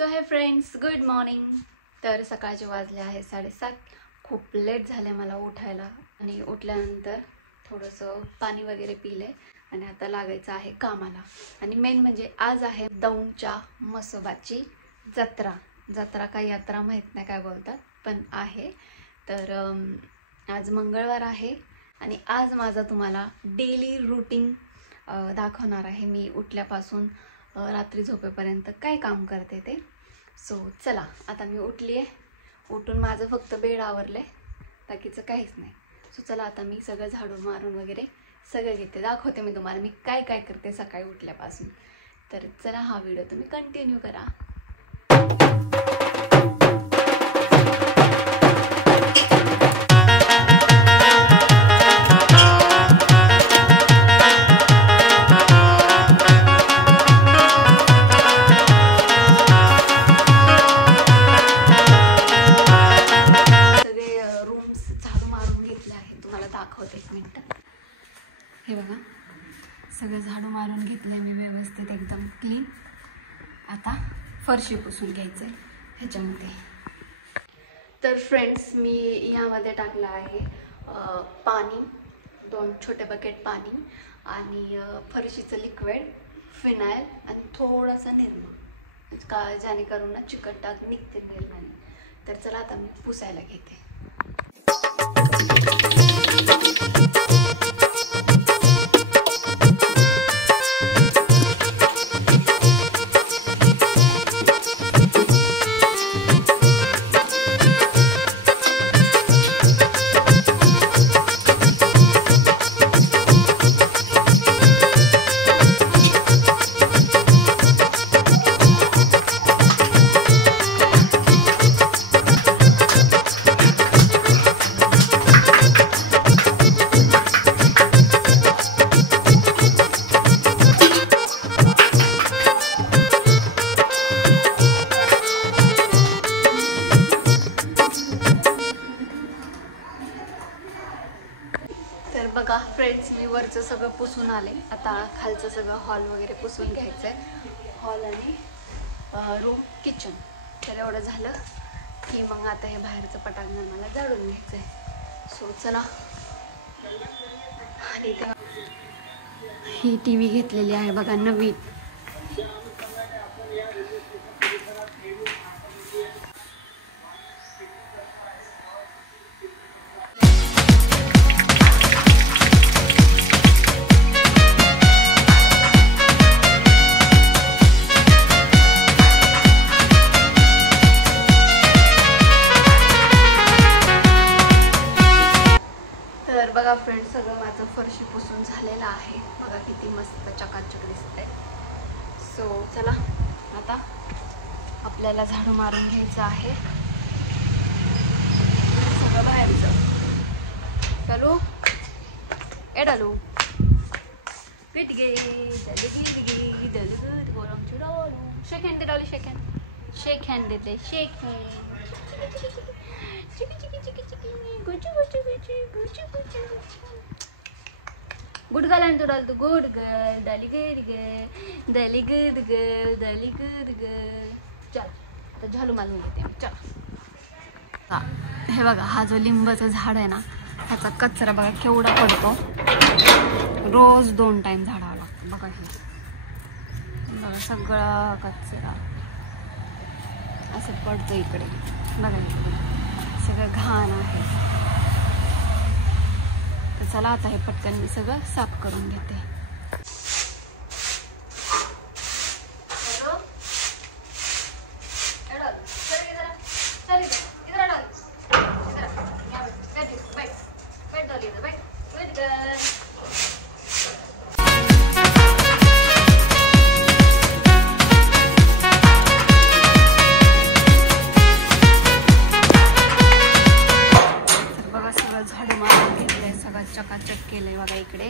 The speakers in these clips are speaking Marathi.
सो हे फ्रेंड्स, गुड मॉर्निंग। तर सकाळचे वाजले आहे 7:30। खूप लेट झाले मला उठायला आणि उठल्यानंतर थोडंसं पाणी वगैरे पिले आणि आता लागायचं आहे कामाला। आणि मेन म्हणजे आज आहे दौंडच्या म्हसोबाची जत्रा। जत्रा काय यात्रा माहीत नाही काय बोलतात, पण आहे। तर आज मंगळवार आहे आणि आज माझा तुम्हाला डेली रूटीन दाखवणार आहे। मी उठल्यापासून रात्री झोपेपर्यंत काय काम करते ते। सो चला, आता मी उठली आहे। उठून माझं फक्त बेड आवरले, बाकीचं काहीच नाही। सो चला, आता मी सगळं झाडून मारून वगैरे सगळं घेते, दाखवते मी तुम्हाला मी काय काय करते सकाळी उठल्यापासून। तर चला, हा व्हिडिओ तुम्ही कंटिन्यू करा। हे बघा, सगळं झाडू मारून घेतलंय मी व्यवस्थित, एकदम क्लीन। आता फरशी पुसून घ्यायचं आहे ह्याच्यामध्ये। तर फ्रेंड्स, मी यामध्ये टाकलं आहे पाणी, 2 छोटे बकेट पाणी आणि फरशीचं लिक्विड, फिनाईल आणि थोडासा निरमा, का जेणेकरून ना चिकट डाग निघते निर्माने। तर चला, आता मी पुसायला घेते। तर बघा फ्रेंड्स, मी वरचं सगळं पुसून आले। आता खालचं सगळं हॉल वगैरे पुसून घ्यायचं आहे, हॉल आणि रूम, किचन। तर एवढं झालं की मग आता हे बाहेरचं पटांगण मला झाडून घ्यायचं आहे। सो चला, आणि ही TV घेतलेली आहे बघा, नवीन। तर बघा फ्रेंड्स, सगळं माझं फरशी पुसून झालेलं आहे। बघा किती मस्त चकाचक दिसते। सो चला, आता आपल्याला झाडू मारून घ्यायचं आहे सगळं बाहेरचं। चलो ए डालू पीट गे दल गीत गे दल गीत गोरम चुरालू। शेक हँड दे Dolly, shake hand, shake hand दे, शेक हँड। चिकी चिकी चिकी चिकी गुची गुची गुची गुची गुची। गुड गर्ल आणि तू डाल, तू good girl, Dolly good girl, Dolly good girl, Dolly good girl. चल, आता झाडू मारून घेते मी, चला। हे बघा, हा जो लिंबाचं झाड आहे ना, ह्याचा कचरा बघा केवढा पडतो। रोज 2 टाइम झाडावं लागतं। बघा हे बघा, सगळा कचरा असं पडतो इकडे। बघा इकडे सगळं घाण आहे। तर चला, आता हे पटकन मी सगळं साफ करून घेते। झाडू मारून घेतलंय, सगळं चकाचक केलंय बघा इकडे।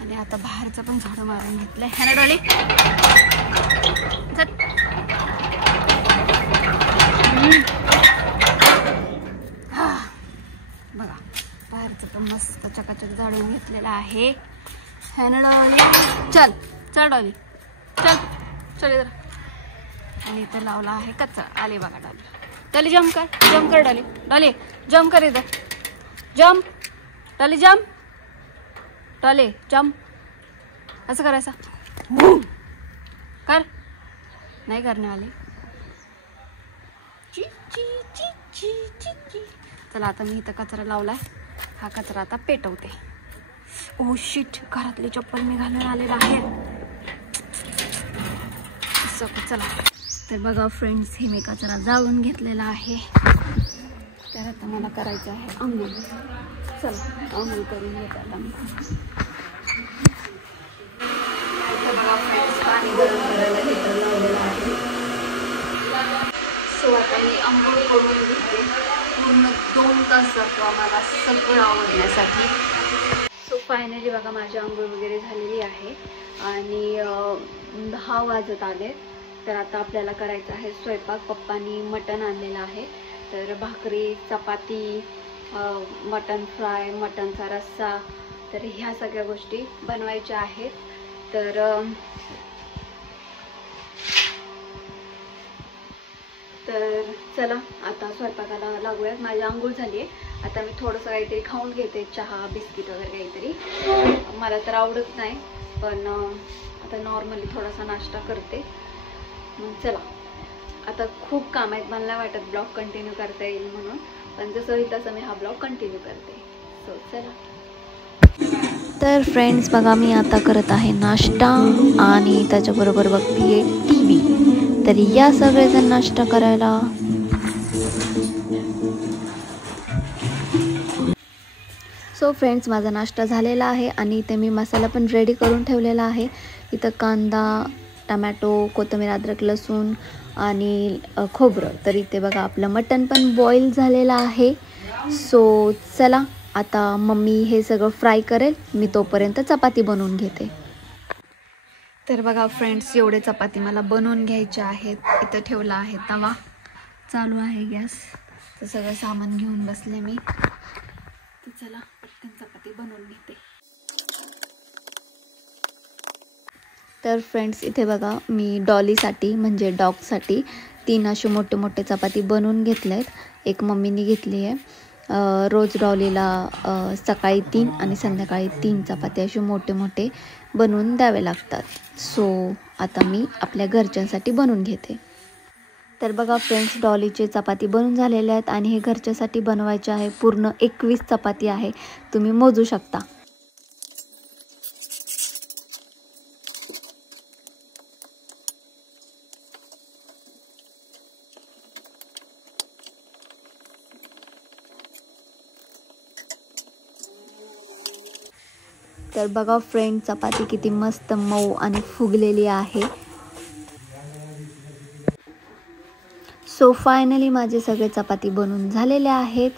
आणि आता बाहेरचं पण झाडू मारून घेतलंय। ह्याना डोली बघा, बाहेरचं पण मस्त चकाचक झाडून घेतलेलं आहे। ह्याना डोली, चल चल डोली, चल चल इधर। आणि इथं लावला आहे कचरा. आले बघा डॉली. डॉली जम्प कर डॉली. डॉली जम्प कर, इथं jump. Dolly jump. Dolly jump. असं करायचं कर. नाही करणे वाली. ची ची ची ची ची ची. चला आता मी इथं कचरा लावलाय. हा कचरा आता पेटवते. ओ शिट, घरातली चप्पल मी घालून आलेला आहे. चला तर बघा फ्रेंड्स, हे मी कचरा जाळून घेतलेला आहे. तर आता मला करायचं आहे आंघोळ. चला आंघोळ करून घेत आता मी. बघा फ्रेंड्स, पाणी गरम करायला हीटर लावलेलं आहे. सो आता मी आंघोळ करून घेते. पूर्ण 2 तास जातो आम्हाला सगळं आवडण्यासाठी. सो फायनली बघा माझी आंघोळ वगैरे झालेली आहे आणि 10 वाजत आले. तर आता आपल्याला करायचं आहे स्वयंपाक. पप्पांनी मटण आणलेलं आहे. तर भाकरी, चपाती, मटण फ्राय, मटणचा रस्सा, तर ह्या सगळ्या गोष्टी बनवायच्या आहेत. तर चला आता स्वयंपाकाला लागूयात. माझी आंघोळ झाली आहे. आता मी थोडंसं काहीतरी खाऊन घेते, चहा बिस्किट वगैरे काहीतरी. मला तर आवडत नाही, पण आता नॉर्मली थोडासा नाश्ता करते. चला आता खूप काम आहेत. मला नाही वाटत ब्लॉग कंटिन्यू करता येईल म्हणून, पण जसं होईल तसं मी हा ब्लॉग कंटिन्यू करते. सो चला. तर फ्रेंड्स बघा, मी आता करत आहे नाश्ता आणि त्याच्याबरोबर बघतीये TV. तर या सगळेजण नाश्ता करायला. सो फ्रेंड्स, माझा नाश्ता झालेला आहे आणि इथे मी मसाला पण रेडी करून ठेवलेला आहे. इथं कांदा, टमॅटो, कोथिंबीर, अद्रक, लसूण आणि खोबरं. तर इथे बघा आपलं मटण पण बॉईल झालेलं आहे. सो चला आता मम्मी हे सगळं फ्राय करेल, मी तोपर्यंत चपाती बनवून घेते. तर बघा फ्रेंड्स, एवढे चपाती मला बनवून घ्यायचे आहेत. इथं ठेवला आहे तवा, चालू आहे गॅस. तर सगळं सामान घेऊन बसले मी. तर चला पटकन चपाती बनवून घेते. तर फ्रेंड्स इथे बघा, मी डॉलीसाठी म्हणजे डॉगसाठी 3 असे मोठे मोठे चपाती बनवून घेतलेत. एक मम्मीने घेतली आहे. रोज डॉलीला सकाळी 3 आणि संध्याकाळी 3 चपाती असे मोठे मोठे बनवून द्यावे लागतात. सो आता मी आपल्या घरच्यांसाठी बनवून घेते. तर बघा फ्रेंड्स, डॉलीचे चपाती बनवून झालेले आहेत आणि हे घरच्यासाठी बनवायचे आहे. पूर्ण 21 चपाती आहे, तुम्ही मोजू शकता. तर बघा फ्रेंड, चपाती किती मस्त मऊ आणि फुगलेली आहे. सो फायनली माझे सगळे चपाती बनवून झालेले आहेत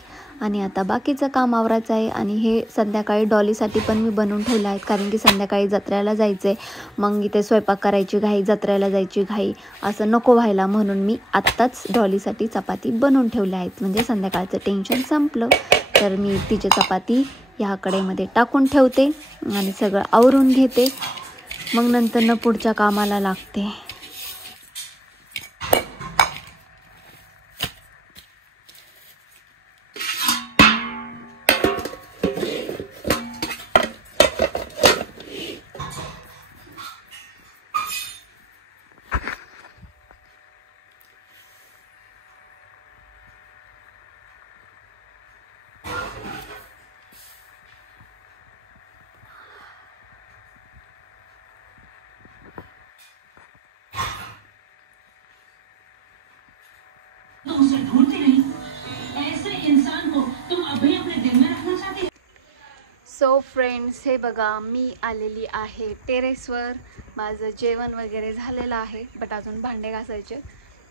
आणि आता बाकीचं काम आवरायचं आहे. आणि हे संध्याकाळी डॉलीसाठी पण मी बनवून ठेवलं आहेत, कारण की संध्याकाळी जत्रेला जायचं आहे. मग इथे स्वयंपाक करायची घाई, जत्रेला जायची घाई, असं नको व्हायला म्हणून मी आत्ताच डॉलीसाठी चपाती बनवून ठेवल्या आहेत. म्हणजे संध्याकाळचं टेन्शन संपलं. तर मी तिची चपाती ह्या कढईमध्ये टाकून ठेवते आणि सगळं आवरून घेते. मग नंतर पुढच्या कामाला लागते. उसे ढूंढती नहीं, ऐसे इंसान को तुम अभी अपने दिल में रखना चाहती हो. सो फ्रेंड्स, हे बघा मी आलेली आहे टेरेसवर. माझं जेवण वगैरे झालेलं आहे, बट अजून भांडे घासायचे.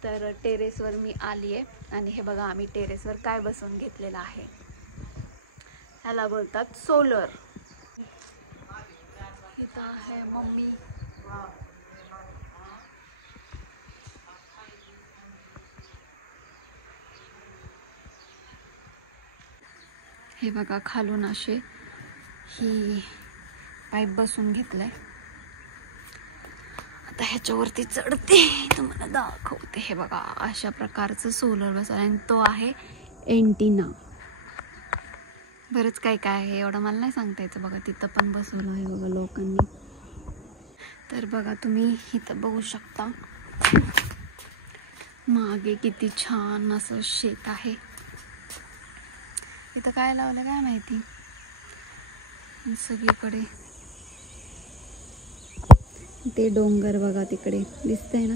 तर टेरेसवर मी आली आहे आणि हे बघा आम्ही टेरेसवर काय बसवून घेतलेलं आहे. ह्याला बोलतात सोलर. इथं आहे मम्मी. हे बघा खालून असे ही पाईप बसून घेतलाय. आता ह्याच्यावरती चढते, तुम्हाला दाखवते. हे बघा अशा प्रकारचं सोलर बसवलं आणि तो आहे एंटिना. बरंच काय काय आहे, एवढं मला नाही सांगता यायचं. बघा तिथं पण बसवलं आहे बघा लोकांनी. तर बघा तुम्ही इथं बघू शकता मागे किती छान असं शेत आहे. इथं काय लावलं काय माहिती. सगळीकडे ते डोंगर बघा तिकडे दिसतंय ना,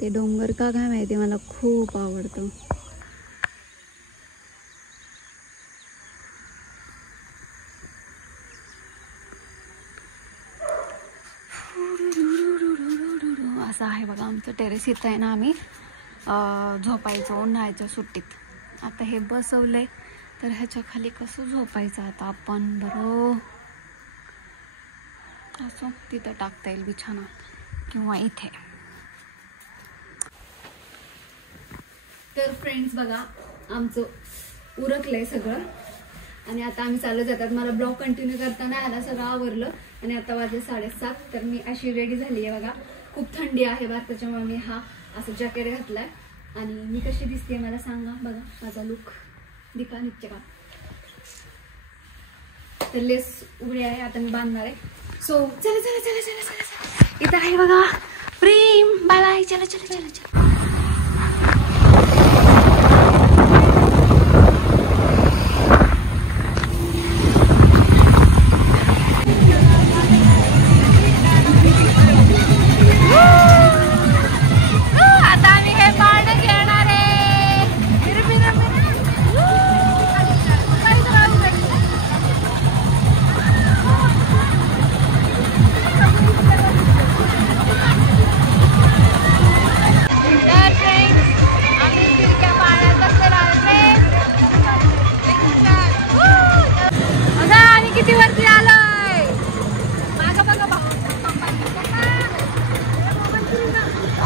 ते डोंगर का काय माहिती मला खूप आवडतं. असं आहे बघा आमचं टेरेस. इथं आहे ना आम्ही झोपायचो उन्हाळ्याच्या सुट्टीत. आता हे बसवलंय तर ह्याच्या खाली कसं झोपायचं आता आपण बरं. असं तिथं टाकता येईल बिछाना किंवा इथे. तर फ्रेंड्स बघा आमचं उरकलंय सगळं आणि आता आम्ही चालू जातात. मला ब्लॉग कंटिन्यू करताना आला, सगळं आवरलं आणि आता वाजले 7:30. तर मी अशी रेडी झाली आहे बघा. खूप थंडी आहे बघा, त्याच्यामुळे मी हा असं जॅकेट घातलाय. आणि मी कशी दिसते मला सांगा. बघा माझा लुक दिका निघते का. तर लेस उघडी आहे, आता मी बांधणार आहे. सो चला चला चला चला चला. इथं आहे बघा प्रेम. Bye bye. चला चला चला चला.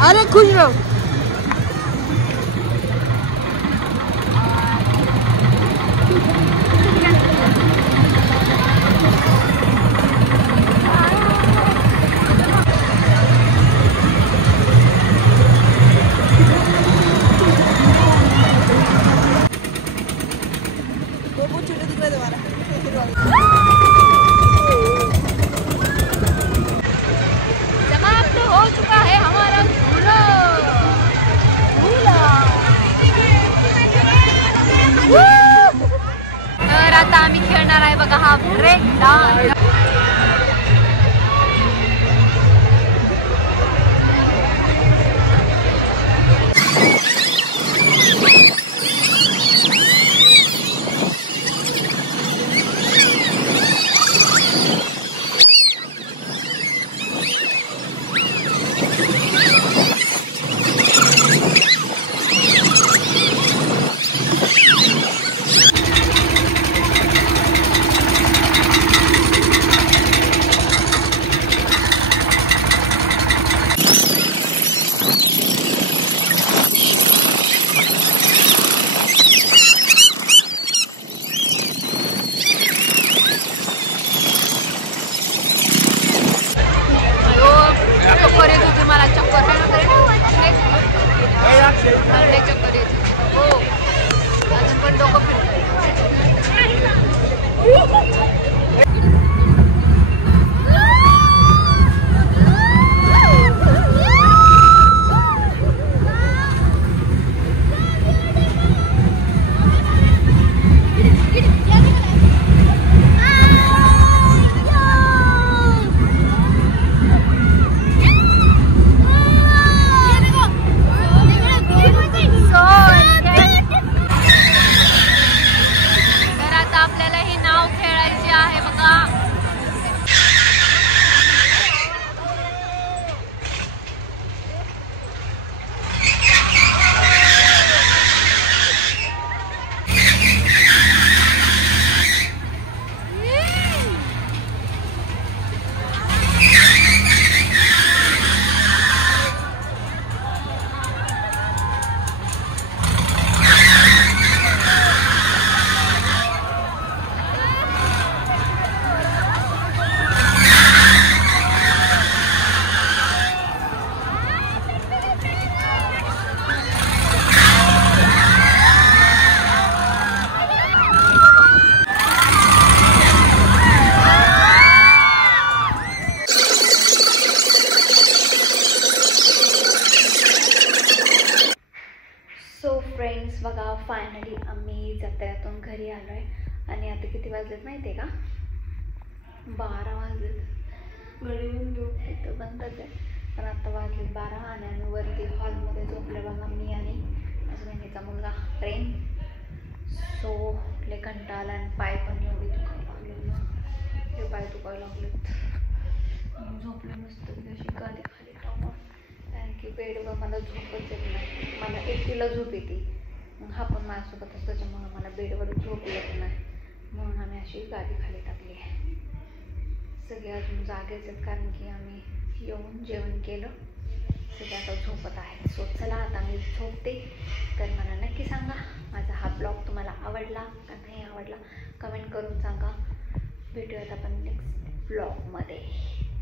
अरे खुश रहो. तर आता आम्ही खेळणार आहे बघा हा ब्रेक डान्स. बघा फायनली आम्ही जत्र्यातून घरी आलो आहे आणि आता किती वाजलेत माहिती आहे का? 12 वाजलेत. घरी येऊन झोप इथं बंदच आहे, पण आता वाजले 12 आणि आम्ही वरती हॉलमध्ये झोपले बघा, मी आणि माझ्या बहिणीचा मुलगा प्रेम. सो लय कंटाळा आला आणि पाय पण एवढे दुखायला लागले ना, हे पाय दुखायला लागलेत. झोपले मस्त अशी गादी खाली टाकून, कारण की बेडवर मला झोपच येत नाही. मला एकटीला झोप येते, मग हा पण माझ्यासोबत असतो, त्याच्यामुळं मला बेडवर झोप येत नाही, म्हणून आम्ही अशी गादी खाली टाकली आहे. सगळे अजून जागेच आहेत, कारण की आम्ही येऊन जेवण केलं, सगळे आता झोपत आहेत. सो चला आता मी झोपते. तर मला नक्की सांगा माझा हा ब्लॉग तुम्हाला आवडला का नाही आवडला, कमेंट करून सांगा. भेटूयात आपण नेक्स्ट ब्लॉगमध्ये.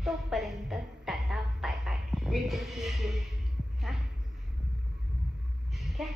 तोपर्यंत टाटा बाय बाय. काय